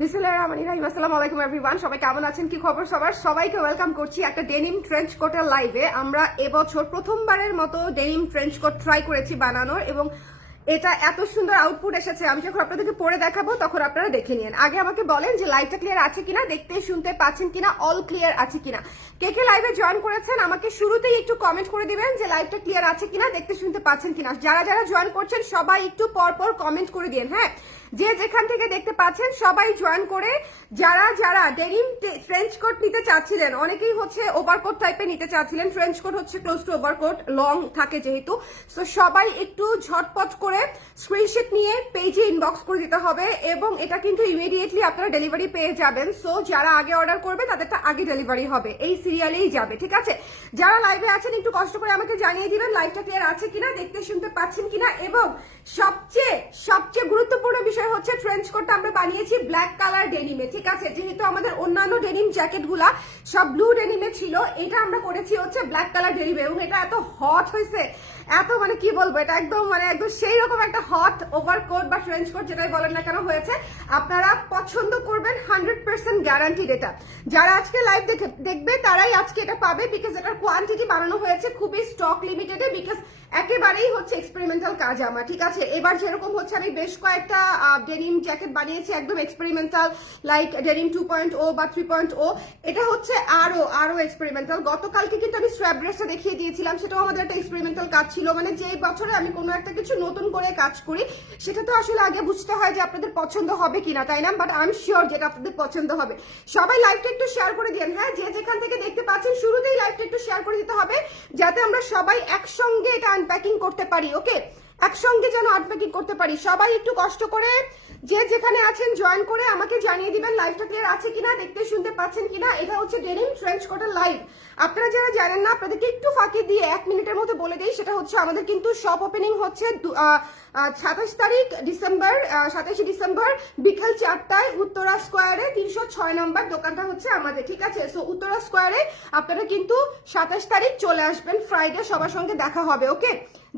বিসমিল্লাহির রহমানির রহিম। আসসালামু আলাইকুম এভরিওয়ান, সবাই কেমন আছেন, কি খবর সবার? সবাইকে ওয়েলকাম করছি একটা ডেনিম ট্রেঞ্চ কোটের লাইভে। আমরা এবছর প্রথমবারের মতো ডেনিম ট্রেঞ্চ কোট ট্রাই করেছি বানানোর, এবং এটা এত সুন্দর আউটপুট এসেছে। আমি যখন আপনাদেরকে পরে দেখাবো তখন আপনারা দেখে নিন। আগে আমাকে বলেন যে লাইভটা ক্লিয়ার আছে কিনা, দেখতে শুনতে পাচ্ছেন কিনা, অল ক্লিয়ার আছে কিনা। কে কে লাইভে জয়েন করেছেন আমাকে শুরুতেই একটু কমেন্ট করে দিবেন যে লাইভটা ক্লিয়ার আছে কিনা, দেখতে শুনতে পাচ্ছেন কিনা। যারা যারা জয়েন করছেন সবাই একটু পর পর কমেন্ট করে দিন। হ্যাঁ, যে যেখান থেকে দেখতে পাচ্ছেন সবাই জয়েন করে। যারা যারা ডেনিম ট্রেঞ্চ কোট নিতে চাচ্ছিলেন, অনেকেই হচ্ছে ওভারকোট টাইপের নিতে চাচ্ছিলেন, ট্রেঞ্চ কোট হচ্ছে ক্লোজ টু ওভারকোট, লং থাকে যেহেতু, সো সবাই একটু ঝটপট করে স্ক্রিনশট নিয়ে পেজে ইনবক্স করে দিতে হবে, এবং এটা কিন্তু ইমিডিয়েটলি আপনারা ডেলিভারি পেয়ে যাবেন। সো যারা আগে অর্ডার করবে তাদেরটা আগে ডেলিভারি হবে, এই সিরিয়ালেই যাবে, ঠিক আছে? যারা লাইভে আছেন একটু কষ্ট করে আমাকে জানিয়ে দিবেন লাইভটা ক্লিয়ার আছে কিনা, দেখতে শুনতে পাচ্ছেন কিনা। এবং সবচেয়ে সবচেয়ে গুরুত্বপূর্ণ বিষয় হচ্ছে ট্রেঞ্চ কোটটা আমরা বানিয়েছি ব্ল্যাক কালার ডেনিমে, ঠিক আছে? যেহেতু আমাদের অন্যান্য ডেনিম জ্যাকেট গুলা সব ব্লু ডেনিমে ছিল, এটা আমরা করেছি হচ্ছে ব্ল্যাক কালার ডেনিমে, এবং এটা এত হট হয়েছে, এত মানে কি বলবো, এটা একদম সেই রকম একটা হট ওভারকোট বা ট্রেঞ্চ কোট যেটাই বলেন না কেন হয়েছে। আপনারা পছন্দ করবেন, 100% গ্যারান্টিড এটা। যারা আজকে লাইভ দেখবে তারাই আজকে এটা পাবে, বিকজ এটার কোয়ান্টিটি বানানো হয়েছে খুবই স্টক লিমিটেডে, বিকজ একেবারেই হচ্ছে এক্সপেরিমেন্টাল কাজ আমার, ঠিক আছে? এবার যেরকম হচ্ছে আমি বেশ কয়েকটা ডেনিম জ্যাকেট বানিয়েছি একদম এক্সপেরিমেন্টাল, লাইক ডেনিম 2.0 বা 3.0, এটা হচ্ছে আরো এক্সপেরিমেন্টাল। গতকালকে কিন্তু আমি স্ট্র্যাপ ড্রেসটা দেখিয়ে দিয়েছিলাম, সেটাও আমাদের একটা এক্সপেরিমেন্টাল কাজ ছিল। মানে যে বছরে আমি কোনো একটা কিছু নতুন করে কাজ করি, সেটা তো আসলে আগে বুঝতে হয় যে আপনাদের পছন্দ হবে কিনা, তাই না? বাট আই এম শিওর যেটা আপনাদের পছন্দ হবে। সবাই লাইভটা একটু শেয়ার করে দিন। হ্যাঁ, যে যেখান থেকে দেখতে পাচ্ছেন শুরুতেই লাইভটা একটু শেয়ার করে দিতে হবে, যাতে আমরা সবাই একসঙ্গে এটা আনপ্যাকিং করতে পারি। ওকে, একসঙ্গে যেন আনপ্যাকিং করতে পারি। সবাই একটু কষ্ট করে যে যেখানে আছেন জয়েন করে আমাকে জানিয়ে দিবেন লাইভটা ক্লিয়ার আছে কিনা, দেখতে শুনতে পাচ্ছেন কিনা। এটা হচ্ছে ডেনিম ট্রেঞ্চ কোটের লাইভ। আপনারা যারা জানেন না, আপনাদেরকে একটু ফাঁকি দিয়ে 1 মিনিটের মধ্যে বলে দেই, সেটা হচ্ছে আমাদের কিন্তু শপ ওপেনিং হচ্ছে 27 তারিখ ডিসেম্বর, 27 ডিসেম্বর বিকাল 4টায় উত্তরা স্কোয়ারে 306 নম্বর দোকানটা হচ্ছে আমাদের, ঠিক আছে? সো উত্তরা স্কোয়ারে আপনারা কিন্তু 27 তারিখ চলে আসবেন, ফ্রাইডে সবার সঙ্গে দেখা হবে। ওকে,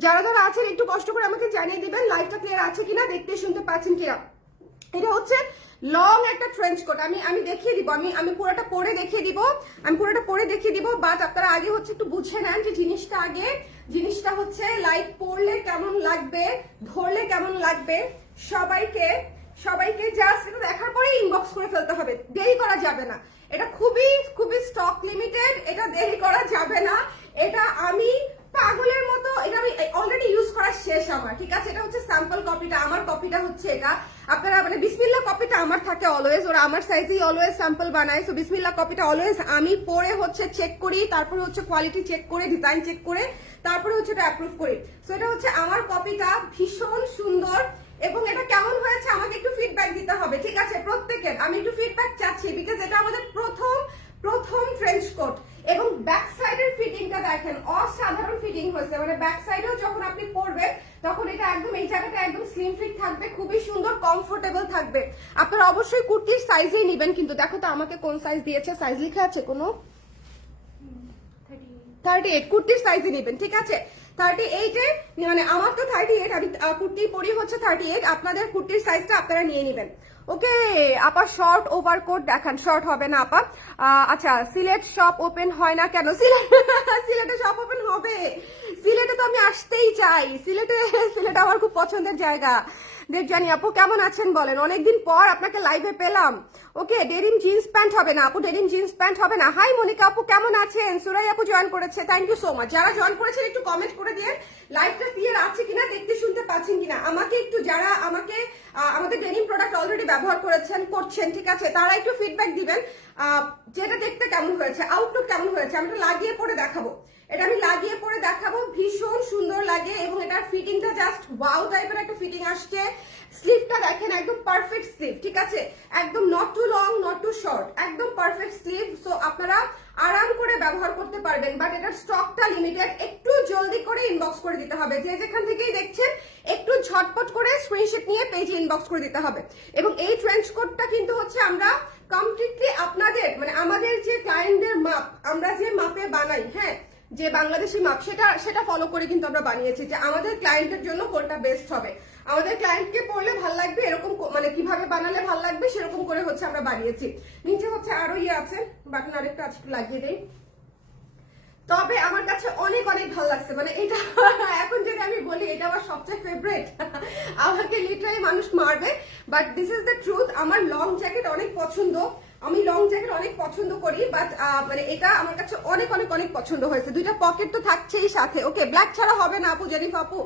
যারা যারা আছেন একটু কষ্ট করে আমাকে জানিয়ে দিবেন লাইভটা ক্লিয়ার আছে কিনা, দেখতে শুনতে পাচ্ছেন কিনা। এটা হচ্ছে লং একটা ট্রেঞ্চ কোট, আমি দেখিয়ে দিব, আমি পুরোটা পরে দেখিয়ে দিব, বাট আপনারা আগে হচ্ছে একটু বুঝে নেন যে জিনিসটা হচ্ছে লাইক পরলে কেমন লাগবে, ধরলে কেমন লাগবে। সবাইকে জাস্ট এটা দেখার পরে ইনবক্স করে ফেলতে হবে, দেরি করা যাবে না। এটা খুবই খুবই স্টক লিমিটেড, এটা দেরি করা যাবে না। এটা আমি পাগলের মতো, এটা আমি অলরেডি ইউজ করা শেষ আমার, ঠিক আছে? এটা হচ্ছে স্যাম্পল কপিটা, আমার কপিটা হচ্ছে এটা। আপনারা বিসমিল্লাহ কপিটা আমার থাকে অলওয়েজ, ওরা আমার সাইজেই অলওয়েজ স্যাম্পল বানায়। সো বিসমিল্লাহ কপিটা অলওয়েজ আমি পরে হচ্ছে চেক করি, তারপরে হচ্ছে কোয়ালিটি চেক করে, ডিজাইন চেক করে, তারপরে হচ্ছে এটা অ্যাপ্রুভ করি। সো এটা হচ্ছে আমার কপিটা, ভীষণ সুন্দর। এবং এটা কেমন হয়েছে আমাকে একটু ফিডব্যাক দিতে হবে, ঠিক আছে? প্রত্যেকের আমি একটু ফিডব্যাক চাচ্ছি, বিকজ এটা আমাদের প্রথম ট্রেঞ্চ কোট। এবং ব্যাক সাইডের ফিটিংটা দেখেন, অসাধারণ ফিটিং হয়েছে। মানে ব্যাক সাইডেও যখন আপনি পরবেন তখন এটা একদম এই জায়গাটা একদম স্লিম ফিট থাকবে, খুবই সুন্দর কমফোর্টেবল থাকবে। আপনারা অবশ্যই কুর্তির সাইজেই নেবেন, কিন্তু দেখো তো আমাকে কোন সাইজ দিয়েছে, সাইজ লেখা আছে কোনো? 38 কুর্তির সাইজে নেবেন, ঠিক আছে? 38 এ, মানে আমার তো 38, আমি কুর্তি পরি হচ্ছে 38, আপনাদের কুর্তির সাইজটা আপনারা নিয়ে নেবেন। ওকে আপা, শর্ট ওভারকোট দেখান। শর্ট হবে না আপা। আচ্ছা, সিলেট শপ ওপেন হয় না কেন? সিলেটে শপ ওপেন হবে, সিলেটে তো আমি আসতেই চাই। সিলেটে আমার খুব পছন্দের জায়গা। দেবজানি আপু কেমন আছেন বলেন, অনেকদিন পর আপনাকে লাইভে পেলাম। ওকে, ডেনিম জিন্স প্যান্ট হবে না আপু, ডেনিম জিন্স প্যান্ট হবে না। হাই মনিকা আপু কেমন আছেন? সুরাই আপু জয়েন করেছে, থ্যাংক ইউ সো মাচ। যারা জয়েন করেছেন একটু কমেন্ট করে দিয়ে লাইভটা ক্লিয়ার আছে কিনা, দেখতে শুনতে পাচ্ছেন কিনা। আমাকে একটু, যারা আমাদের ডেনিম প্রোডাক্ট অলরেডি ব্যবহার করছেন, ঠিক আছে, তারা একটু ফিডব্যাক দিবেন যেটা দেখতে কেমন হয়েছে, আউটলুক কেমন হয়েছে। আমি লাগিয়ে পরে দেখাবো, এটা আমি লাগিয়ে পরে দেখাবো, ভীষণ সুন্দর লাগে। এবং এটার ফিটিংটা জাস্ট ওয়াও টাইপের একটা ফিটিং আসছে। স্লিভটা দেখেন, একদম পারফেক্ট স্লিভ, ঠিক আছে? একদম not too long, not too short, একদম পারফেক্ট স্লিভ। সো আপনারা আরাম করে ব্যবহার করতে পারবেন, বাট এটার স্টকটা লিমিটেড। একটু জলদি করে ইনবক্স করে দিতে হবে, যে যেখান থেকেই দেখছেন একটু ঝটপট করে স্ক্রিনশট নিয়ে পেজে ইনবক্স করে দিতে হবে। এবং এই ট্রেঞ্চ কোটটা কিন্তু হচ্ছে আমরা কমপ্লিটলি আপনাদের, মানে আমাদের যে ক্লায়েন্টদের মাপ, আমরা যে মাপে বানাই, হ্যাঁ, যে বাংলাদেশি মাপ, সেটা ফলো করে কিন্তু আমরা বানিয়েছি, যে আমাদের ক্লায়েন্টের জন্য কোনটা বেস্ট হবে। আমাদের ক্লায়েন্টকে পরলে ভাল লাগবে এরকম মানে কিভাবে বানালে ভাল লাগবে সেরকম করে হচ্ছে আমরা বানিয়েছি। নিচে হচ্ছে আরো ইয়ে আছে, বাটন আরেকটা আজকে লাগিয়ে দেই। তবে আমার কাছে অনেক অনেক ভালো লাগছে, মানে এটা এখন যদি আমি বলি এটা আমার সবচেয়ে ফেভারিট, আমাকে লিটারালি মানুষ মারবে, but this is the truth. আমার লং জ্যাকেট অনেক পছন্দ, আমি লং জ্যাকেট অনেক পছন্দ করি, বাট মানে এটা আমার কাছে অনেক অনেক অনেক পছন্দ হয়েছে। দুইটা পকেট তো থাকছেই সাথে। ওকে, ব্ল্যাক ছাড়া হবে না আপু, জানি আপু।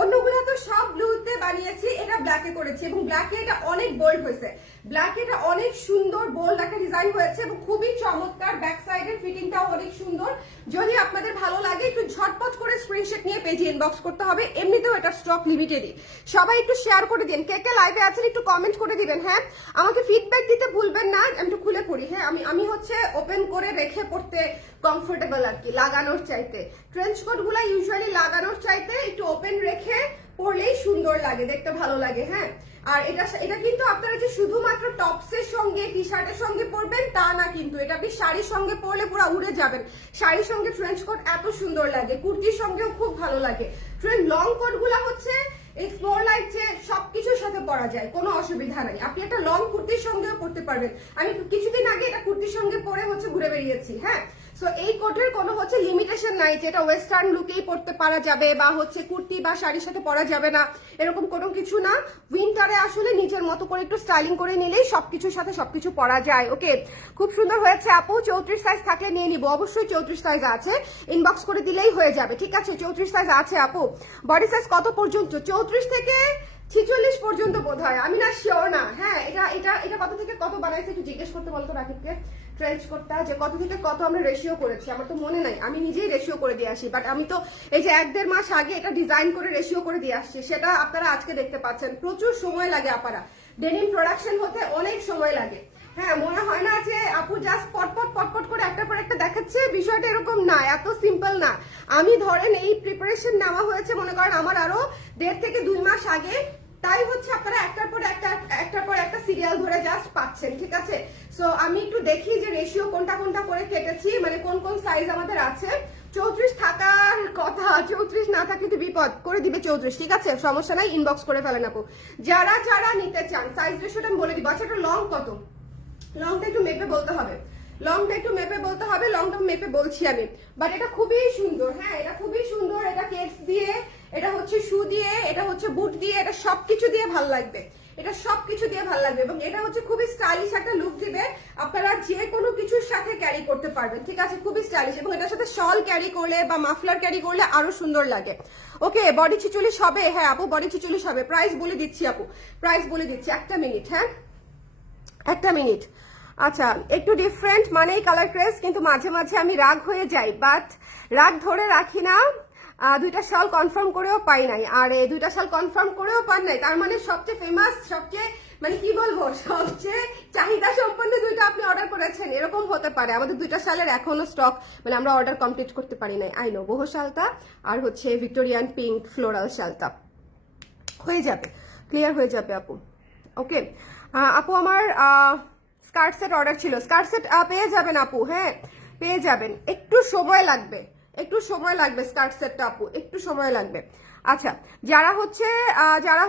অন্যগুলো তো সব ব্লুতে বানিয়েছি, এটা ব্ল্যাকে করেছি এবং ব্ল্যাকে এটা অনেক বোল্ড হয়েছে। ব্ল্যাকে এটা অনেক সুন্দর বোল্ড একটা ডিজাইন হয়েছে এবং খুবই চমৎকার। ব্যাক সাইডের ফিটিংটাও অনেক সুন্দর। যদি আপনাদের ভালো লাগে একটু ঝটপট করে স্ক্রিনশট নিয়ে পেজে ইনবক্স করতে হবে, এমনিতেও এটা স্টক লিমিটেডই। সবাই একটু শেয়ার করে দিন, কে কে লাইভে আছেন একটু কমেন্ট করে দিবেন। হ্যাঁ, আমাকে ফিডব্যাক দিতে ভুলবেন না। আমি একটু খুলে পড়ি। হ্যাঁ, আমি হচ্ছে ওপেন করে রেখে পড়তে কমফোর্টেবল আর কি, লাগানোর চাইতে। ট্রেঞ্চ কোট গুলা ইউজুয়ালি লাগানোর চাইতে একটু ওপেন রেখে পরলেই সুন্দর লাগে, দেখতে ভালো লাগে। হ্যাঁ, আর এটা কিন্তু আপনারা যে শুধুমাত্র টপসের সঙ্গে টি শার্টের সঙ্গে পরবেন তা না, কিন্তু এটা আপনি শাড়ির সঙ্গে পরলে পুরো উড়ে যাবেন। শাড়ির সঙ্গে ট্রেঞ্চ কোট এত সুন্দর লাগে, কুর্তির সঙ্গেও খুব ভালো লাগে। লং কোট গুলা হচ্ছে ইটস মোর লাইক যে সবকিছুর সাথে পরা যায়, কোনো অসুবিধা নাই। আপনি একটা লং কুর্তির সঙ্গেও পরতে পারবেন। আমি কিছুদিন আগে এটা কুর্তির সঙ্গে পরে হচ্ছে ঘুরে বেরিয়েছি। হ্যাঁ, সো এই কোটের কোনো হচ্ছে লিমিটেশন নাই যে এটা ওয়েস্টার্ন লুকেই পরতে পারা যাবে বা হচ্ছে কুর্তি বা শাড়ির সাথে পরা যাবে না, এরকম কোনো কিছু না। উইন্টারে আসলে নিজের মতো করে একটু স্টাইলিং করে নিলেই সবকিছুর সাথে সবকিছু পরা যায়। ওকে, খুব সুন্দর হয়েছে আপু। 34 সাইজ থাকলে নিয়ে নিব, অবশ্যই 34 সাইজ আছে, ইনবক্স করে দিলেই হয়ে যাবে। ঠিক আছে, 34 সাইজ আছে আপু। বডি সাইজ কত পর্যন্ত? 34 থেকে 46 পর্যন্ত বোধ হয়, আমি না শিওর না। হ্যাঁ, এটা এটা এটা কত থেকে কত বানাইছে একটু জিজ্ঞেস করতে বলতো রাকিবকে, ট্রেঞ্চ কোটটা যে কত থেকে কত আমরা রেশিও করেছি, আমার তো মনে নাই, আমি নিজেই রেশিও করে দিয়ে আসি। বাট আমি তো এই যে 1-1.5 মাস আগে এটা ডিজাইন করে রেশিও করে দিয়ে আসছি, সেটা আপনারা আজকে দেখতে পাচ্ছেন। প্রচুর সময় লাগে আপারা, ডেনিম প্রোডাকশন হতে অনেক সময় লাগে। হ্যাঁ, মনে হয় না যে আপু জাস্ট পটপট পটপট করে একটার পর একটা দেখাচ্ছে, বিষয়টা এরকম না, এত সিম্পল না। আমি ধরেন এই প্রিপারেশন নেওয়া হয়েছে মনে করেন আমার আরো 1.5 থেকে 2 মাস আগে, তাই হচ্ছে আপনারা একটার পর একটা সিরিয়াল ধরে জাস্ট পাচ্ছেন। ঠিক আছে, সো আমি একটু দেখি যে রেশিও কোনটা কোনটা করে কেটেছি, মানে কোন কোন সাইজ আমাদের আছে। 34 থাকার কথা, 34 না থাকলে তো বিপদ, করে দিবে 34। ঠিক আছে, সমস্যা নাই, ইনবক্স করে ফেলেন আপু। যারা যারা নিতে চান সাইজ রেশিওটা আমি বলে দিব। আচ্ছা, এটা লং কত? লংটা একটু মেপে বলতে হবে, লংটা একটু মেপে বলতে হবে। লংটা মেপে বলছি আমি, বাট এটা খুবই সুন্দর। হ্যাঁ, এটা খুবই সুন্দর। এটা কেটস দিয়ে, এটা হচ্ছে শু দিয়ে, এটা হচ্ছে বুট দিয়ে, এটা সবকিছু দিয়ে ভাল লাগবে, এটা সবকিছু দিয়ে ভাল লাগবে। এবং এটা হচ্ছে খুবই স্টাইলিশ একটা লুক দিবে, আপনারা যে কোনো কিছুর সাথে ক্যারি করতে পারবেন। ঠিক আছে, খুবই স্টাইলিশ। এবং এটার সাথে শল ক্যারি করলে বা মাফলার ক্যারি করলে আরো সুন্দর লাগে। ওকে, বডি 46 হবে? হ্যাঁ আপু, বডি 46 হবে। প্রাইস বলে দিচ্ছি আপু, প্রাইস বলে দিচ্ছি, একটা মিনিট। হ্যাঁ, একটা মিনিট। আচ্ছা, একটু ডিফারেন্ট মানেই কালার ক্রেজ, কিন্তু মাঝে মাঝে আমি রাগ হয়ে যাই, বাট রাগ ধরে রাখি না। 2টা শাল কনফার্ম করেও পাই নাই, আর এই 2টা শাল কনফার্ম করেও পান নাই, তার মানে সবচেয়ে ফেমাস, সবচেয়ে মানে কি বলবো, সবচেয়ে চাহিদা সম্পন্ন 2টা আপনি অর্ডার করেছেন, এরকম হতে পারে। আমাদের 2টা শালের এখনো স্টক, মানে আমরা অর্ডার কমপ্লিট করতে পারি নাই। আই নো, বহু শালটা আর হচ্ছে ভিক্টোরিয়ান পিঙ্ক ফ্লোরাল শালটা হয়ে যাবে, ক্লিয়ার হয়ে যাবে আপু। ওকে আপু, আমার স্কার্ট সেট অর্ডার ছিল, স্কার্ট সেট পেয়ে যাবেন আপু। হ্যাঁ, পেয়ে যাবেন, একটু সময় লাগবে, একটু সময় লাগবে স্কার্ট সেটটা আপু, একটু সময় লাগবে। আচ্ছা, যারা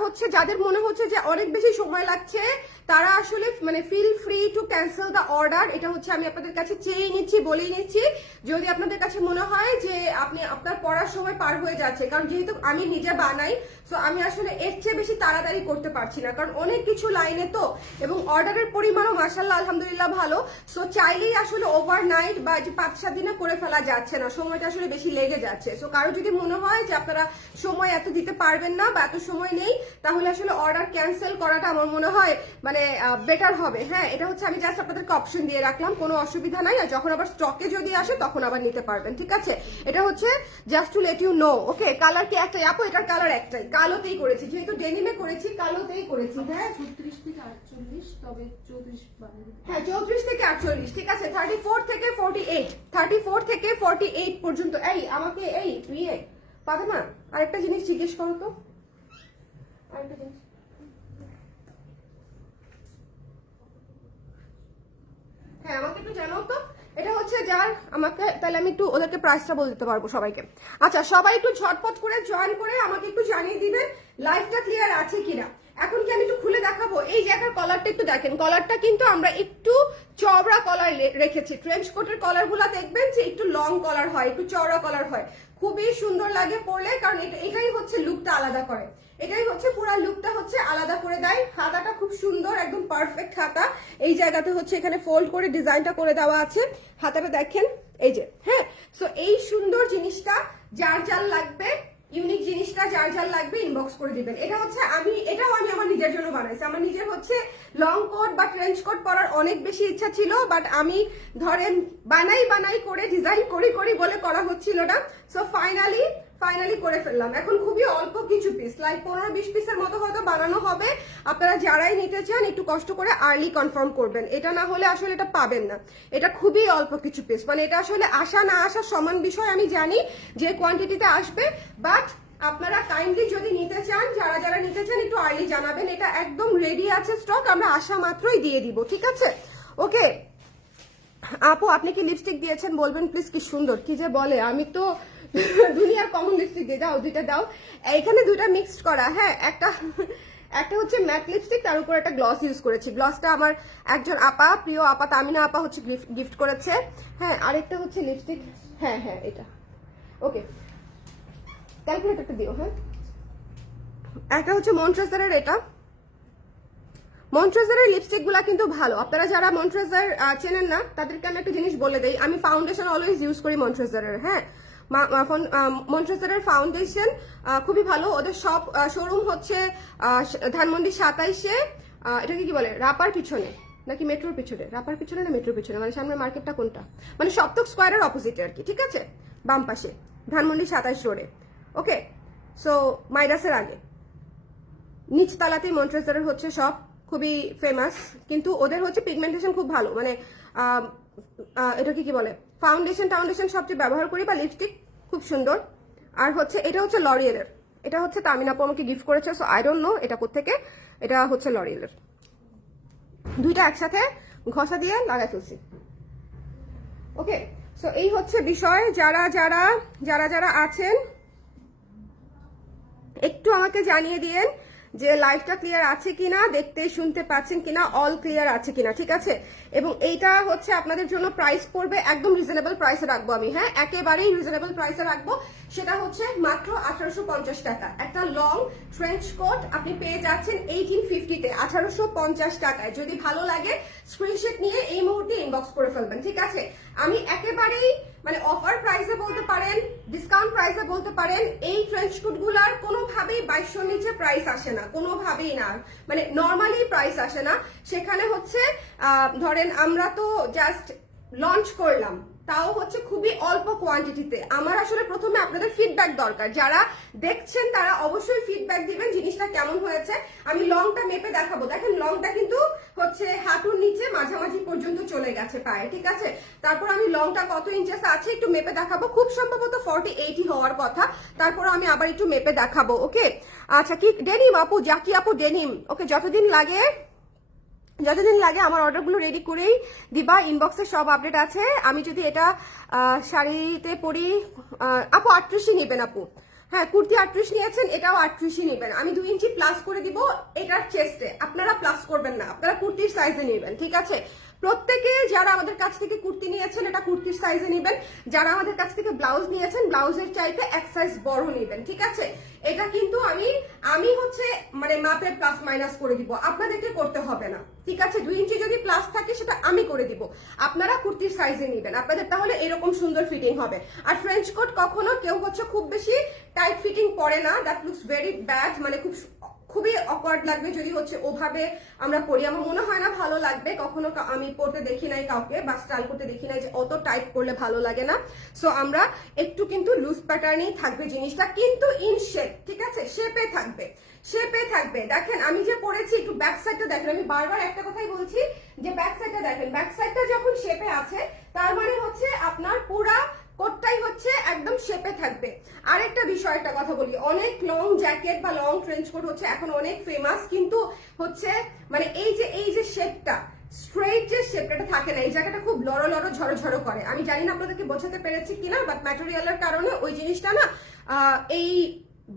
হচ্ছে যাদের মনে হচ্ছে যে অনেক বেশি সময় লাগছে, তারা আসলে মানে feel free to cancel the order. এটা হচ্ছে আমি আপনাদের কাছে চেয়ে নিচ্ছি, বলেই নিচ্ছি, যদি আপনাদের কাছে মনে হয় যে আপনার পড়ার সময় পার হয়ে যাচ্ছে, কারণ যেহেতু আমি নিজে বানাই, সো আমি আসলে এর চেয়ে বেশি তাড়াতাড়ি করতে পারছি না, কারণ অনেক কিছু লাইনে তো, এবং অর্ডারের পরিমাণও মাশাআল্লাহ আলহামদুলিল্লাহ ভালো। সো চাইলেই আসলে ওভারনাইট বা 5-7 দিনে করে ফেলা যাচ্ছে না, সময়টা আসলে বেশি লেগে যাচ্ছে। সো কারো যদি মনে হয় যে আপনারা সময় এত দিতে পারবেন না বা এত সময় নেই, তাহলে আসলে অর্ডার ক্যান্সেল করাটা আমার মনে হয় মানে বেটার হবে। হ্যাঁ, এটা হচ্ছে আমি জাস্ট আপনাদেরকে অপশন দিয়ে রাখলাম, কোনো অসুবিধা নাই। আর যখন আবার স্টকে যদি আসে তখন আবার নিতে পারবেন। ঠিক আছে, এটা হচ্ছে just to let you know. Okay, colour কি একটাই আপু? এটার কালার একটাই, কালোতেই করেছি, যেহেতু ডেনিমে করেছি কালোতেই করেছি। হ্যাঁ, 36 থেকে 48, তবে 34 হ্যাঁ 34 থেকে 48। ঠিক আছে, 34 থেকে 48, 34 থেকে 48 পর্যন্ত। এই আমাকে এই ইয়ে পাদামা আরেকটা জিনিস জিজ্ঞেস করো তো, আরেকটা জিনিস। হ্যাঁ, আমাকে একটু জানাও তো, এটা হচ্ছে যার আমাকে, তাহলে আমি একটু ওদেরকে প্রাইসটা বলে দিতে পারবো সবাইকে। আচ্ছা, সবাই একটু ঝটপট করে জয়েন করে আমাকে একটু জানিয়ে দিবেন লাইভটা ক্লিয়ার আছে কিনা। এখন কি আমি একটু খুলে দেখাবো? এই জায়গার কলারটা একটু দেখেন, কলারটা কিন্তু আমরা একটু চওড়া কলার রেখেছি। ট্রেঞ্চ কোটের কলার গুলা দেখবেন যে একটু লং কলার হয়, একটু চওড়া কলার হয়, খুবই সুন্দর লাগে পরলে, কারণ এটাই হচ্ছে লুকটা আলাদা করে, এটাই হচ্ছে পুরো লুকটা হচ্ছে আলাদা করে দেয়। হাতাটা খুব সুন্দর, একদম পারফেক্ট হাতা। এই জায়গাতে হচ্ছে এখানে ফোল্ড করে ডিজাইনটা করে দেওয়া আছে, হাতাটা দেখেন এই যে। হ্যাঁ, সো এই সুন্দর জিনিসটা যার যার লাগবে, ইউনিক জিনিসটা যার যার লাগবে ইনবক্স করে দিবেন। এটা হচ্ছে এটাও আমি আমার নিজের জন্য বানাইছি। আমার নিজের হচ্ছে লং কোট বা ট্রেঞ্চ কোট পরার অনেক বেশি ইচ্ছা ছিল, বাট আমি ধরেন বানাই করে ডিজাইন করি বলে করা হচ্ছিল না। সো ফাইনালি করে ফেললাম। এখন খুবই অল্প কিছু পিস, লাইক 15-20 পিসের মতো হয়তো বানানো হবে। আপনারা যারাই নিতে চান একটু কষ্ট করে আর্লি কনফার্ম করবেন, এটা না হলে আসলে এটা পাবেন না। এটা খুবই অল্প কিছু পিস, মানে এটা আসলে আসা না আসা সমান বিষয়, আমি জানি যে কোয়ান্টিটিতে আসবে, বাট আপনারা কাইন্ডলি যদি নিতে চান, যারা নিতে চান একটু আর্লি জানাবেন। এটা একদম রেডি আছে স্টক, আমরা আসা মাত্রই দিয়ে দিব, ঠিক আছে? ওকে আপু, আপনি কি লিপস্টিক দিয়েছেন বলবেন প্লিজ? কি সুন্দর, কি যে বলে, আমি তো দুনিয়ার কমন লিপস্টিক দিয়ে দাও, দুইটা দাও। এখানে দুইটা মিক্সড করা। হ্যাঁ, একটা হচ্ছে ম্যাট লিপস্টিক, তার উপর একটা গ্লস ইউজ করেছি। গ্লসটা আমার একজন আপা, প্রিয় আপা তামিনা আপা হচ্ছে গিফট করেছে। হ্যাঁ, আরেকটা হচ্ছে লিপস্টিক। হ্যাঁ এটা ওকে, ক্যালকুলেটরটা দিও। হ্যাঁ, একটা হচ্ছে মন্ট্রেজারের, এটা মন্ট্রেজারের লিপস্টিক গুলা কিন্তু ভালো। আপনারা যারা মন্ট্রেজার চেনেন না তাদেরকে আমি একটা জিনিস বলে দেই, আমি ফাউন্ডেশন অলওয়েজ ইউজ করি মন্ট্রেজারের। হ্যাঁ, মন্ট্রেজারের ফাউন্ডেশন খুবই ভালো। ওদের সব শোরুম হচ্ছে ধানমন্ডি 27-এ, এটাকে কি বলে, রাপার পিছনে নাকি মেট্রোর পিছনে? রাপার পিছনে না মেট্রোর পিছনে, মানে সামনের মার্কেটটা কোনটা, মানে সপ্তক স্কোয়ারের অপোজিটে আর কি, ঠিক আছে? বাম পাশে ধানমন্ডি 27 রোডে। ওকে, সো মাইরাসের আগে নিচতলাতেই মন্ট্রেজারের হচ্ছে সব, খুবই ফেমাস। কিন্তু ওদের হচ্ছে পিগমেন্টেশন খুব ভালো, মানে এটাকে কি বলে, ফাউন্ডেশন সবচেয়ে ব্যবহার করি, বা লিপস্টিক খুব সুন্দর। আর হচ্ছে এটা হচ্ছে লরিয়েলের, এটা হচ্ছে তামিনা আপু আমাকে গিফট করেছে, সো আই ডোন্ট নো এটা কোত্থেকে। এটা হচ্ছে লরিয়েলের, দুইটা একসাথে ঘষা দিয়ে লাগাই ফেলছি। ওকে, সো এই হচ্ছে বিষয়। যারা আছেন একটু আমাকে জানিয়ে দিয়েন যে লাইভটা ক্লিয়ার আছে কিনা, দেখতে শুনতে পাচ্ছেন কিনা, অল ক্লিয়ার আছে কিনা, ঠিক আছে? এবং এইটা হচ্ছে আপনাদের জন্য প্রাইস পড়বে একদম রিজনেবল প্রাইসে রাখবো আমি। হ্যাঁ, একেবারেই রিজনেবল প্রাইসে রাখবো। সেটা হচ্ছে মাত্র 1850 টাকা। একটা লং ট্রেঞ্চ কোট আপনি পেয়ে যাচ্ছেন 1850-তে, 1850 টাকায়। যদি ভালো লাগে স্ক্রিনশট নিয়ে এই মুহূর্তে ইনবক্স করে ফেলবেন, ঠিক আছে? আমি একেবারেই মানে অফার প্রাইসে বলতে পারেন, ডিসকাউন্ট প্রাইসে বলতে পারেন, এই ট্রেঞ্চ কোট গুলার কোনোভাবেই 2200 নিচে প্রাইস আসে না, কোনোভাবেই না, মানে নর্মালি প্রাইস আসে না। সেখানে হচ্ছে ধরেন আমরা তো জাস্ট লঞ্চ করলাম, তাও হচ্ছে খুবই অল্প কোয়ান্টিটিতে। আমার আসলে প্রথমে আপনাদের ফিডব্যাক দরকার, যারা দেখছেন তারা অবশ্যই ফিডব্যাক দিবেন জিনিসটা কেমন হয়েছে। আমি লংটা মেপে দেখাবো, দেখেন লংটা কিন্তু হচ্ছে হাঁটুর নিচে মাঝামাঝি পর্যন্ত চলে গেছে পায়ে, ঠিক আছে? তারপর আমি লংটা কত ইঞ্চেস আছে একটু মেপে দেখাবো, খুব সম্ভবত 40-80 হওয়ার কথা। তারপর আমি আবার একটু মেপে দেখাবো। ওকে, আচ্ছা, কি ডেনিম আপু, জাকি আপু ডেনিম, ওকে, যতদিন লাগে আমার অর্ডারগুলো রেডি করেই দিবা। ইনবক্সে সব আপডেট আছে। আমি যদি এটা শাড়িতে পরি, আপু 38 নেবেন আপু। হ্যাঁ, কুর্তি 38 নিয়েছেন, এটাও 38 নেবেন। আমি 2 ইঞ্চি প্লাস করে দিব এটার চেস্টে, আপনারা প্লাস করবেন না, আপনারা কুর্তির সাইজে নেবেন, ঠিক আছে? প্রত্যেকে যারা আমাদের কাছ থেকে কুর্তি নিয়েছেন এটা কুর্তির সাইজে নেবেন, যারা আমাদের কাছ থেকে ব্লাউজ নিয়েছেন ব্লাউজের চাইতে এক সাইজ বড় নেবেন, ঠিক আছে? এটা কিন্তু আমি হচ্ছে মানে মাপে প্লাস মাইনাস করে দিব, আপনাদেরকে করতে হবে না, ঠিক আছে? 2 ইঞ্চি যদি প্লাস থাকে সেটা আমি করে দিব, আপনারা কুর্তির সাইজে নেবেন, আপনাদের তাহলে এরকম সুন্দর ফিটিং হবে। আর ফ্রেঞ্চ কোট কখনো কেউ হচ্ছে খুব বেশি টাইট ফিটিং পরে না, দ্যাট লুকস ভেরি ব্যাড, মানে খুবই অকওয়ার্ড লাগবে যদি হচ্ছে ওভাবে আমরা পরি। আমার মনে হয় না ভালো লাগবে, কখনো আমি পরতে দেখি নাই কাউকে, বা স্টাইল করতে দেখি নাই যে অত টাইট করলে ভালো লাগে না। সো আমরা একটু কিন্তু লুজ প্যাটার্নেই থাকবে জিনিসটা, কিন্তু ইন শেপ, ঠিক আছে? শেপে থাকবে। দেখেন আমি যে পরেছি, একটু ব্যাক সাইডটা দেখেন, আমি বারবার একটা কথাই বলছি যে ব্যাক সাইডটা দেখেন। ব্যাক সাইডটা যখন শেপে আছে তার মানে হচ্ছে আপনার পুরা কোটটাই হচ্ছে একদম শেপে থাকবে। আরেকটা বিষয়, একটা কথা বলি, অনেক লং জ্যাকেট বা লং ট্রেঞ্চ কোট হচ্ছে এখন অনেক ফেমাস, কিন্তু হচ্ছে মানে এই যে শেপটা স্ট্রেইট যে শেপটা থাকে না, এই জায়গাটা খুব লড়ো লড়ো ঝড়ো ঝড়ো করে। আমি জানি না আপনাদেরকে বোঝাতে পেরেছি কিনা, বাট ম্যাটেরিয়ালের কারণে ওই জিনিসটা না এই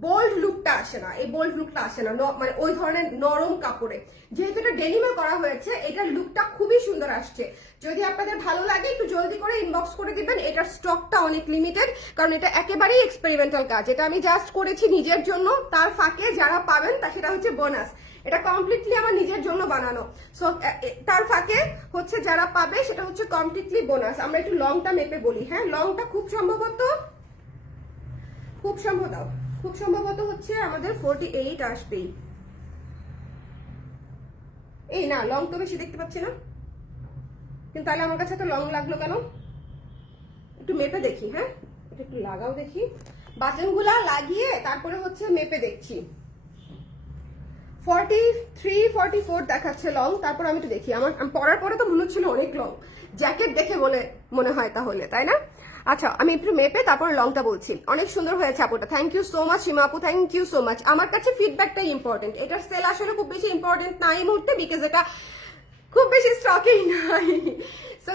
বোল্ড লুকটা আসে না, এই বোল্ড লুকটা আসে না মানে ওই ধরনের নরম কাপড়ে। যেহেতু এটা ডেনিমে করা হয়েছে, এটার লুকটা খুবই সুন্দর আসছে। যদি আপনাদের ভালো লাগে একটু জলদি করে ইনবক্স করে দিবেন। এটার স্টকটা অনেক লিমিটেড, কারণ এটা একেবারেই এক্সপেরিমেন্টাল কাজ। এটা আমি জাস্ট করেছি নিজের জন্য, তার ফাঁকে যারা পাবেন তা সেটা হচ্ছে বোনাস। এটা কমপ্লিটলি আমার নিজের জন্য বানানো, সো তার ফাঁকে হচ্ছে যারা পাবে সেটা হচ্ছে কমপ্লিটলি বোনাস। আমরা একটু লংটা মেপে বলি। হ্যাঁ, লংটা খুব সম্ভবত হচ্ছে আমাদের 48 আসবেই। এই না, লং তো বেশি দেখতে পাচ্ছি না, কিন্তু তাহলে আমার কাছে তো লং লাগলো কেন? একটু মেপে দেখি। হ্যাঁ, এটা একটু লাগাও দেখি, বাটনগুলা লাগিয়ে তারপরে হচ্ছে মেপে দেখছি। 43 44 দেখাচ্ছে লং। তারপর আমি একটু দেখি, আমার পরার পরে তো মনে হচ্ছিল অনেক লং, জ্যাকেট দেখে বলে মনে হয় তাহলে, তাই না? আচ্ছা, আমি একটু মেপে তারপর লংটা বলছি। অনেক সুন্দর হয়েছে আপুটা, থ্যাংক ইউ সো মাচ সীমা আপু, থ্যাংক ইউ সো মাচ। আমার কাছে ফিডব্যাকটাই ইম্পর্টেন্ট, এটার সেল আসলে খুব বেশি ইম্পর্টেন্ট না এই মুহূর্তে, বিকজ এটা খুব বেশি স্টকেই নাই। সো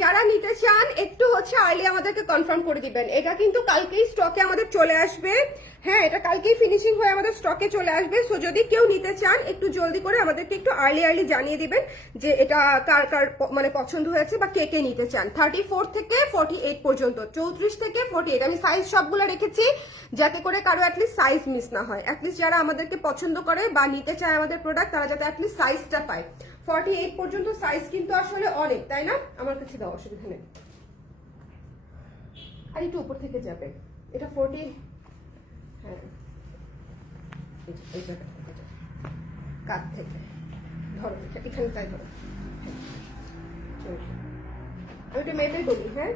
যারা নিতে চান একটু হচ্ছে আর্লি আমাদেরকে কনফার্ম করে দিবেন। এটা কিন্তু কালকেই স্টকে আমাদের চলে আসবে। হ্যাঁ, এটা কালকেই ফিনিশিং হয়ে আমাদের স্টকে চলে আসবে। সো যদি কেউ নিতে চান একটু জলদি করে আমাদেরকে একটু আর্লি জানিয়ে দিবেন যে এটা কার কার মানে পছন্দ হয়েছে বা কে কে নিতে চান। 34 থেকে 48 পর্যন্ত, 34 থেকে 48। আমি সাইজ সবগুলো রেখেছি যাতে করে কারো অ্যাটলিস্ট সাইজ মিস না হয়। অ্যাটলিস্ট যারা আমাদেরকে পছন্দ করে বা নিতে চায় আমাদের প্রোডাক্ট, তারা যাতে অ্যাটলিস্ট সাইজটা পায়। 48 পর্যন্ত সাইজ কিন্তু আসলে অনেক, তাই না? আমার কাছে দাও, অসুবিধা নেই। আর একটু উপর থেকে যাবে, এটা 40। হ্যাঁ, এই জায়গাটা থেকে যাবে, কাঁধ থেকে ধরো, এখানে তাই ধরো। আমি একটু মেপে বলি। হ্যাঁ,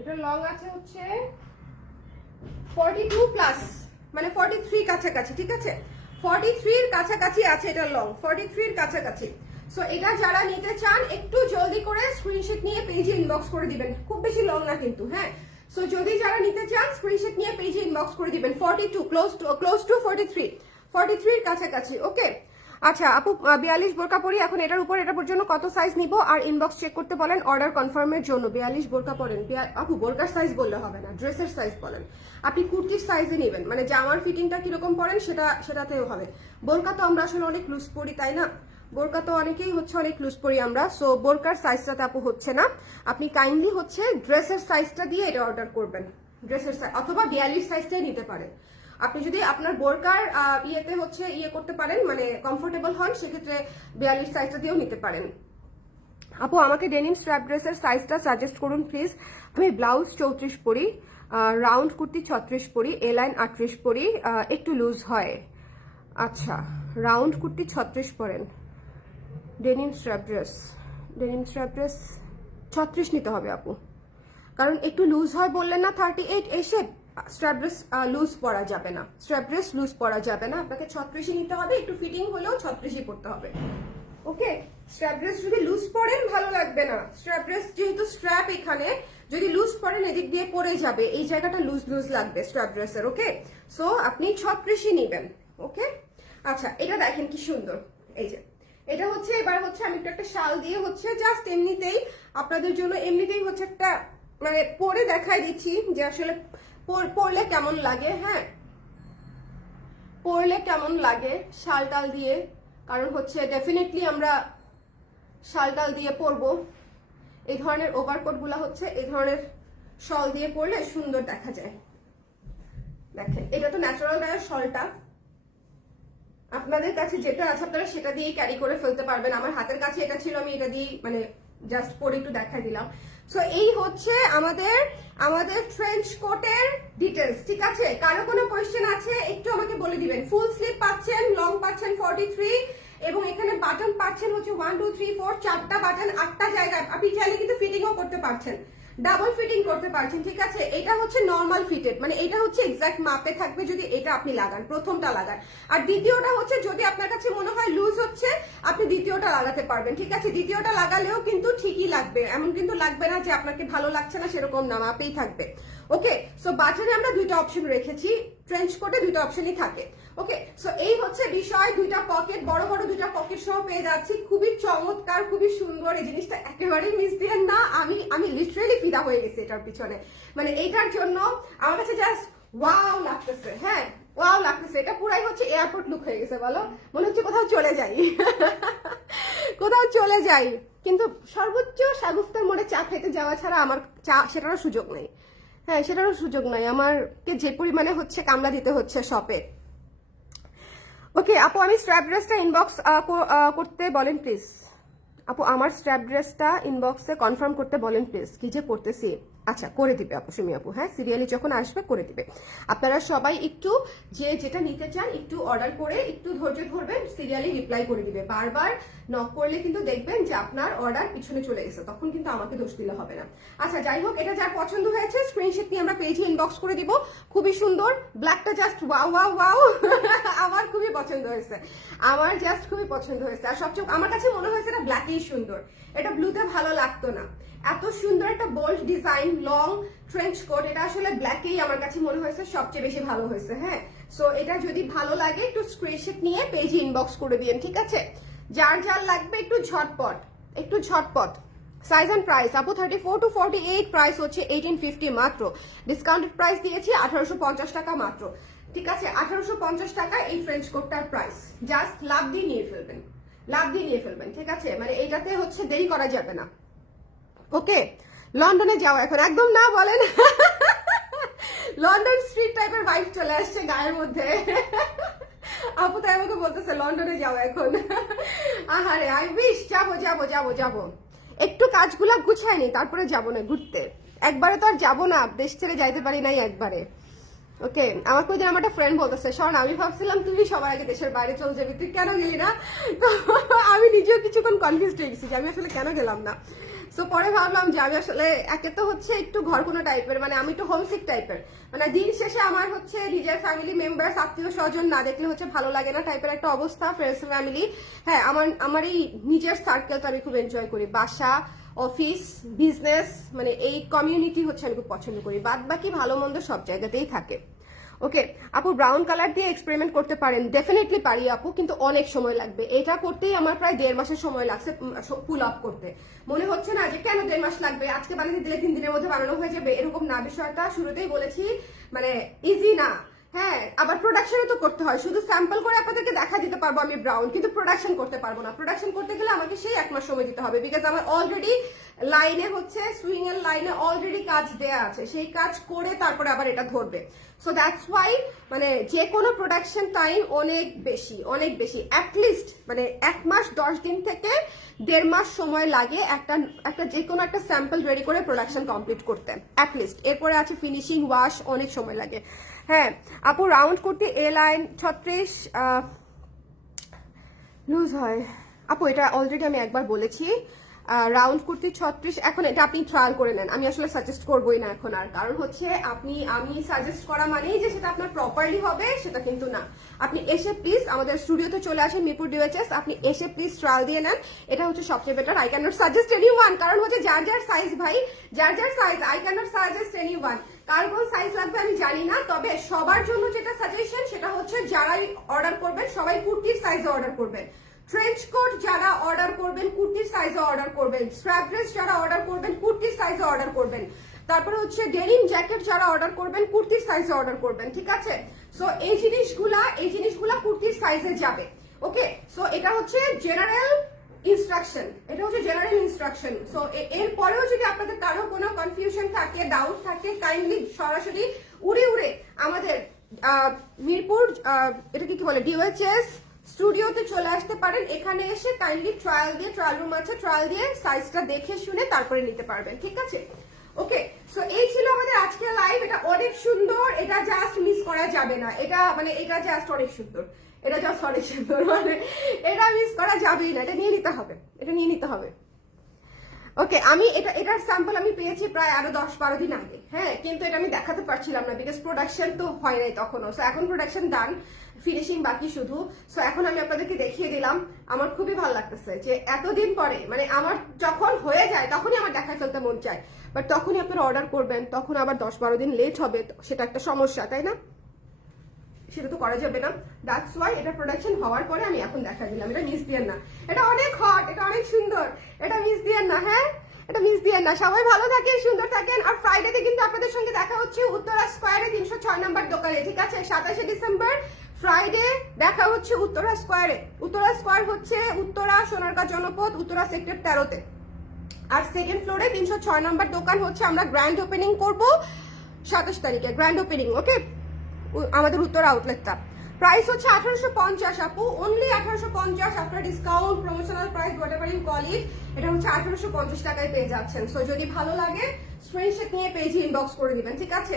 এটা লং আছে হচ্ছে 42 প্লাস, মানে 43 কাছাকাছি, ঠিক আছে? 43 এর কাছাকাছি আছে এটা লং, 43 এর কাছাকাছি। সো এটা যারা নিতে চান একটু জলদি করে স্ক্রিনশট নিয়ে পেজে ইনবক্স করে দিবেন। খুব বেশি লং না কিন্তু। হ্যাঁ, সো যদি যারা নিতে চান স্ক্রিনশট নিয়ে পেজে ইনবক্স করে দিবেন। 42 ক্লোজ টু 43 এর কাছাকাছি। ওকে, আচ্ছা আপু, 42 বোরকা পরি এখন। এটার উপর এটার জন্য কত সাইজ নিব? আর ইনবক্স চেক করতে বলেন অর্ডার কনফার্মের জন্য। 42 বোরকা পরেন আপু, বোরকার সাইজ বললে হবে না, ড্রেসের সাইজ বলেন। আপনি কুর্তির সাইজে নেবেন, মানে জামার ফিটিংটা কিরকম পরেন সেটাতেও হবে। বোরকা তো আমরা আসলে অনেক লুজ পরি, তাই না? বোরকা তো অনেকেই হচ্ছে অনেক লুজ পরি আমরা। সো বোরকার সাইজটাতে আপু হচ্ছে না। আপনি কাইন্ডলি হচ্ছে ড্রেসের সাইজটা দিয়ে এটা অর্ডার করবেন। ড্রেসের সাইজ অথবা 42 সাইজটাই নিতে পারেন। আপনি যদি আপনার বোরকার ইয়েতে হচ্ছে করতে পারেন, মানে কমফোর্টেবল হন, সেক্ষেত্রে 42 সাইজটা দিয়েও নিতে পারেন। আপু আমাকে ডেনিম স্ট্র্যাপ ড্রেসের সাইজটা সাজেস্ট করুন প্লিজ। আমি ব্লাউজ 34 পরি, রাউন্ড কুর্তি 36 পরি, এ লাইন 38 পরি, একটু লুজ হয়। আচ্ছা, রাউন্ড কুর্তি 36 পরেন, ডেনিম স্ট্র্যাপ ড্রেস 36 নিতে হবে আপু, কারণ একটু লুজ হয় বললেন না 38, এসে স্ট্র্যাপ ড্রেস লুজ পরা যাবে না, আপনাকে 36ই নিতে হবে। একটু ফিটিং হলেও 36ই পড়তে হবে। ওকে, স্ট্র্যাপ ড্রেস যদি লুজ পরেন ভালো লাগবে না। স্ট্র্যাপ ড্রেস যেহেতু স্ট্র্যাপ এখানে, যদি লুজ পরেন এদিক দিয়ে পড়ে যাবে, এই জায়গাটা লুজ লাগবে স্ট্র্যাপ ড্রেসের। ওকে, সো আপনি 36ই নেবেন। ওকে, আচ্ছা এটা দেখেন কি সুন্দর। এই যে এটা হচ্ছে, এবার হচ্ছে আমি একটা শাল দিয়ে হচ্ছে জাস্ট এমনিতেই আপনাদের জন্য এমনিতেই হচ্ছে একটা মানে পরে দেখাই দিচ্ছি যে আসলে পরলে কেমন লাগে। হ্যাঁ, পরলে কেমন লাগে শাল টাল দিয়ে, কারণ হচ্ছে ডেফিনেটলি আমরা শাল টাল দিয়ে পরবো। এই ধরনের ওভারকোট গুলা হচ্ছে এই ধরনের শল দিয়ে পরলে সুন্দর দেখা যায়। দেখেন, এটা তো ন্যাচারাল গায়ের শলটা, আপনাদের কাছে যেটা আছে আপনারা সেটা দিয়েই ক্যারি করে ফেলতে পারবেন। আমার হাতের কাছে এটা ছিল, আমি এটা দিয়ে মানে জাস্ট পরে একটু দেখাই দিলাম। সো এই হচ্ছে আমাদের ট্রেঞ্চ কোটের ডিটেলস, ঠিক আছে? কারো কোনো কোয়েশ্চেন আছে একটু আমাকে বলে দিবেন। ফুল স্লিভ পাচ্ছেন, লং পাচ্ছেন 43, এবং এখানে বাটন পাচ্ছেন হচ্ছে 1 2 3 4 4টা বাটন 8টা জায়গায়। আপনি চাইলে কিন্তু ফিটিংও করতে পারছেন, ডাবল ফিটিং করতে পারছেন, ঠিক আছে? এটা হচ্ছে নর্মাল ফিটেড, মানে এটা হচ্ছে এক্সাক্ট মাপে থাকবে যদি এটা আপনি লাগান, প্রথমটা লাগান। আর দ্বিতীয়টা হচ্ছে যদি আপনার কাছে মনে হয় লুজ হচ্ছে, আপনি দ্বিতীয়টা লাগাতে পারবেন, ঠিক আছে? দ্বিতীয়টা লাগালেও কিন্তু ঠিকই লাগবে, এমন কিন্তু লাগবে না যে আপনাকে ভালো লাগছে না, সেরকম না, মাপেই থাকবে। ওকে, সো বাটনে আমরা দুইটা অপশন রেখেছি, ট্রেঞ্চ কোটে দুইটা অপশনই থাকে। ওকে, সো এই হচ্ছে বিষয়। দুইটা পকেট, বড় বড় দুইটা সহ পেয়ে যাচ্ছি, খুবই চমৎকার, খুবই সুন্দর। এই জিনিসটা একেবারেই মিস দিয়েন না। আমি লিটারেলি ফিদা হয়ে গেছি এটার পিছনে, মানে এইটার জন্য আমার কাছে জাস্ট ওয়াও লাগতেছে। হ্যাঁ, ওয়াও লাগতেছে। এটা পুরাই হচ্ছে এয়ারপোর্ট লুক হয়ে গেছে, বলো, মনে হচ্ছে কোথাও চলে যাই কোথাও চলে যাই। কিন্তু সর্বোচ্চ শাগুফতার মোড়ে চা খেতে যাওয়া ছাড়া আমার চা সেটারও সুযোগ নেই। হ্যাঁ, সেটারও সুযোগ নাই। আমারকে যে পরিমাণে হচ্ছে কামলা দিতে হচ্ছে শপে। ওকে আপু, আমি স্ট্র্যাপ ড্রেসটা ইনবক্স করতে বলেন প্লিজ। আপু আমার স্ট্র্যাপ ড্রেসটা ইনবক্সে কনফার্ম করতে বলেন প্লিজ। কি যে করতেছি। আচ্ছা, করে দিবে আপু, সুমি আপু। হ্যাঁ, সিরিয়ালি যখন আসবে করে দিবে। আপনারা সবাই একটু যে যেটা নিতে চান একটু অর্ডার করে একটু ধৈর্য ধরবেন, সিরিয়ালি রিপ্লাই করে দিবে। বারবার নক করলে কিন্তু দেখবেন যে আপনার অর্ডার পিছনে চলে গেছে, তখন কিন্তু আমাকে দোষ দিলে হবে না। আচ্ছা, যাই হোক, এটা যার পছন্দ হয়েছে স্ক্রিনশট নিয়ে আমরা পেজে ইনবক্স করে দিব। খুবই সুন্দর, ব্ল্যাকটা জাস্ট ওয়াও ওয়াও ওয়াও আমার খুবই পছন্দ হয়েছে, আমার জাস্ট খুবই পছন্দ হয়েছে। আর সবচেয়ে আমার কাছে মনে হয়েছে এটা ব্ল্যাকেই সুন্দর, এটা ব্লুতে ভালো লাগতো না। এত সুন্দর একটা bold design long trench coat, এটা আসলে ব্ল্যাকেই আমার কাছে মনে হয়েছে সবচেয়ে বেশি ভালো হয়েছে। হ্যাঁ, সো এটা যদি ভালো লাগে একটু স্ক্রিনশট নিয়ে পেজে ইনবক্স করে দিন, ঠিক আছে? যার যার লাগবে একটু ঝটপট, একটু ঝটপট। সাইজ এন্ড প্রাইস আপু 34 to 48, প্রাইস হচ্ছে 1850 মাত্র। ডিসকাউন্টেড প্রাইস দিয়েছি 1850 টাকা মাত্র, ঠিক আছে? 1850 টাকা এই ফ্রেঞ্চ কোটটার প্রাইস। জাস্ট লাভ দিয়ে নিয়ে ফেলবেন, লাভ দিয়ে নিয়ে ফেলবেন, ঠিক আছে? মানে এইটাতে হচ্ছে দেরি করা যাবে না। ওকে, লন্ডনে যাও এখন, একদম না বলেন লন্ডন স্ট্রিট টাইপের ভাইব চলে আসছে গায়ের মধ্যে আপু তাই আমাকে বলতেছে লন্ডনে যাও এখন আহারে, আই উইশ যাবো যাবো যাবো যাবো। একটু কাজগুলা গুছায়নি তারপরে যাবো না ঘুরতে, একবারে তো আর যাবো না, দেশ ছেড়ে যাইতে পারি নাই একবারে। ওকে, আমার কোনদিন আমার একটা ফ্রেন্ড বলতেছে, শোন আমি ভাবছিলাম তুই সবার আগে দেশের বাইরে চলে যাবি, তুই কেন গেলি না? আমি নিজেও কিছুক্ষণ কনফিউজ হয়ে গেছি যে আমি আসলে কেন গেলাম না। সো পরে ভাবলাম যে আমি আসলে একে তো হচ্ছে একটু ঘর কোনো টাইপের, মানে আমি একটু হোমসিক টাইপের, মানে দিন শেষে আমার হচ্ছে নিজের ফ্যামিলি মেম্বার্স আত্মীয় স্বজন না দেখলে হচ্ছে ভালো লাগে না টাইপের একটা অবস্থা, ফ্রেন্ডস ফ্যামিলি। হ্যাঁ, আমার এই নিজের সার্কেলটা আমি খুব এনজয় করি, বাসা অফিস বিজনেস, মানে এই কমিউনিটি হচ্ছে আমি খুব পছন্দ করি, বাদ বাকি ভালো মন্দ সব জায়গাতেই থাকে। ওকে আপু, ব্রাউন কালার দিয়ে এক্সপেরিমেন্ট করতে পারেন। ডেফিনেটলি পারি আপু, কিন্তু অনেক সময় লাগবে। এটা করতেই আমার প্রায় 1.5 মাসের সময় লাগছে পুল আপ করতে। মনে হচ্ছে না যে কেন 1.5 মাস লাগবে, আজকে বানাতে দিলে 3 দিনের মধ্যে বানানো হয়ে যাবে, এরকম না। বিষয়টা শুরুতেই বলেছি, মানে ইজি না। হ্যাঁ, আবার প্রোডাকশনও তো করতে হয়। শুধু স্যাম্পল করে আপনাদেরকে দেখা দিতে পারবো আমি ব্রাউন, কিন্তু প্রোডাকশন করতে পারবো না। প্রোডাকশন করতে গেলে আমাকে সেই 1 মাস সময় দিতে হবে, বিকজ আমার অলরেডি লাইনে হচ্ছে সুইং এর লাইনে অলরেডি কাজ দেয়া আছে, সেই কাজ করে তারপরে আবার এটা ধরবে। সো দ্যাটস ওয়াই মানে যে কোনো প্রোডাকশন টাইম অনেক বেশি, অনেক বেশি। অ্যাটলিস্ট মানে 1 মাস 10 দিন থেকে 1.5 মাস সময় লাগে একটা যে কোনো একটা স্যাম্পল রেডি করে প্রোডাকশন কমপ্লিট করতে, অ্যাটলিস্ট। এরপরে আছে ফিনিশিং, ওয়াশ, অনেক সময় লাগে। হ্যাঁ আপু, রাউন্ড কুর্তি এ লাইন 36 লুজ হয় আপু, এটা অলরেডি আমি একবার বলেছি। রাউন্ড কুর্তি 36, এখন এটা আপনি ট্রায়াল করে নেন, আমি আসলে সাজেস্ট করবোই না এখন আর। কারণ হচ্ছে আমি সাজেস্ট করা মানেই যে সেটা আপনার প্রপারলি হবে সেটা কিন্তু না। আপনি এসে প্লিজ আমাদের স্টুডিওতে চলে আসেন, মিরপুর ডিওএইচএস, আপনি এসে প্লিজ ট্রায়াল দিয়ে নেন, এটা হচ্ছে সবচেয়ে better. I can not suggest anyone, কারণ হচ্ছে যার যার সাইজ ভাই, যার যার size, I can not suggest anyone. কার কোন সাইজ লাগবে আমি জানি না, তবে সবার জন্য যেটা সাজেশন সেটা হচ্ছে যারাই অর্ডার করবেন সবাই কুর্তির সাইজে অর্ডার করবেন। ট্রেঞ্চ কোট যারা অর্ডার করবেন কুর্তির সাইজে অর্ডার করবেন, স্ট্র্যাপ ড্রেস যারা অর্ডার করবেন কুর্তির সাইজে অর্ডার করবেন, তারপরে হচ্ছে ডেনিম জ্যাকেট যারা অর্ডার করবেন কুর্তির সাইজে অর্ডার করবেন, ঠিক আছে? সো এই জিনিসগুলা কুর্তির সাইজে যাবে। ওকে, সো এটা হচ্ছে জেনারেল ইনস্ট্রাকশন, এটা হচ্ছে জেনারেল ইনস্ট্রাকশন। সো এরপরেও যদি আপনাদের কারো কোনো কনফিউশন থাকে, ডাউট থাকে, কাইন্ডলি সরাসরি উড়ে আমাদের মিরপুর এটা কি বলে ডিওএইচএস স্টুডিওতে চলে আসতে পারেন। এখানে এসে কাইন্ডলি ট্রায়াল দিয়ে, ট্রায়াল রুম আছে, ট্রায়াল দিয়ে সাইজটা দেখে শুনে তারপরে নিতে পারবেন, ঠিক আছে? ওকে, সো এই ছিল আমাদের আজকের লাইভ। এটা অনেক সুন্দর, এটা জাস্ট মিস করা যাবে না। এটা জাস্ট অনেক সুন্দর, এটা জাস্ট অনেক সুন্দর, মানে এটা মিস করা যাবেই না, এটা নিয়ে নিতে হবে, এটা নিয়ে নিতে হবে। ওকে, আমি এটার স্যাম্পল আমি পেয়েছি প্রায় আরো 10-12 দিন আগে। হ্যাঁ, কিন্তু এটা আমি দেখাতে পারছিলাম না বিকজ প্রোডাকশন তো হয় নাই তখনও। সো এখন প্রোডাকশন ডান, ফিনিশিং বাকি শুধু। সো এখন আমি আপনাদেরকে দেখিয়ে দিলাম। আমার খুবই ভালো লাগতেছে যে এতদিন পরে, মানে আমার যখন হয়ে যায় তখনই আমার দেখায় ফেলতে মন চায়, বাট তখনই আপনারা অর্ডার করবেন, তখন আবার 10-12 দিন লেট হবে, সেটা একটা সমস্যা, তাই না? সেটা তো করা যাবে না, দ্যাটস ওয়াই এটা প্রোডাকশন হওয়ার পরে আমি এখন দেখা দিলাম। এটা মিস দিয়েন না, এটা অনেক হট, এটা অনেক সুন্দর, এটা মিস দিয়েন না। হ্যাঁ, এটা মিস দিয়েন না। সবাই ভালো থাকেন, সুন্দর থাকেন। আর ফ্রাইডেতে কিন্তু আপনাদের সঙ্গে দেখা হচ্ছে উত্তরা স্কোয়ারে 306 নম্বর দোকানে, ঠিক আছে? 27 ডিসেম্বর ফ্রাইডে দেখা হচ্ছে উত্তরা স্কোয়ারে। উত্তরা স্কোয়ার হচ্ছে উত্তরা সোনারগাঁ জনপদ, উত্তরা সেক্টর 13-তে। আর সেকেন্ড ফ্লোরে 306 নম্বর দোকান হচ্ছে আমরা গ্র্যান্ড ওপেনিং করব 27 তারিখে, গ্র্যান্ড ওপেনিং। ওকে, আমাদের উত্তর আউটলেটটা প্রাইস হচ্ছে 1850 আপু, only 1850 after discount, promotional price, whatever you call it. এটা হচ্ছে 1850 টাকায় পেয়ে যাচ্ছেন। সো যদি ভালো লাগে স্ক্রিনশট নিয়ে পেজে ইনবক্স করে দিবেন, ঠিক আছে?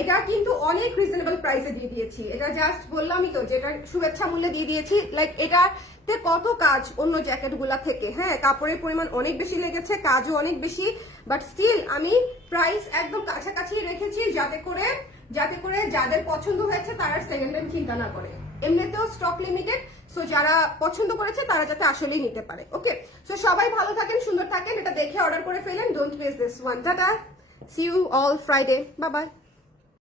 এটা কিন্তু অনেক রিজনেবল প্রাইসে দিয়ে দিয়েছি। এটা জাস্ট বললামই তো যেটা শুভেচ্ছা মূল্যে দিয়ে দিয়েছি। লাইক এটাতে কত কাজ অন্য জ্যাকেটগুলা থেকে, হ্যাঁ কাপড়ের পরিমাণ অনেক বেশি লেগেছে, কাজও অনেক বেশি, বাট স্টিল আমি প্রাইস একদম কাছাকাছি রেখেছি যাতে করে যাদের পছন্দ হয়েছে তারা সেকেন্ড টাইম চিন্তা না করে। এমনিতেও স্টক লিমিটেড, সো যারা পছন্দ করেছে তারা যাতে আসলেই নিতে পারে। ওকে, সো সবাই ভালো থাকেন, সুন্দর থাকেন। এটা দেখে অর্ডার করে ফেলেন, don't miss this one. Tata, see you all Friday, bye by.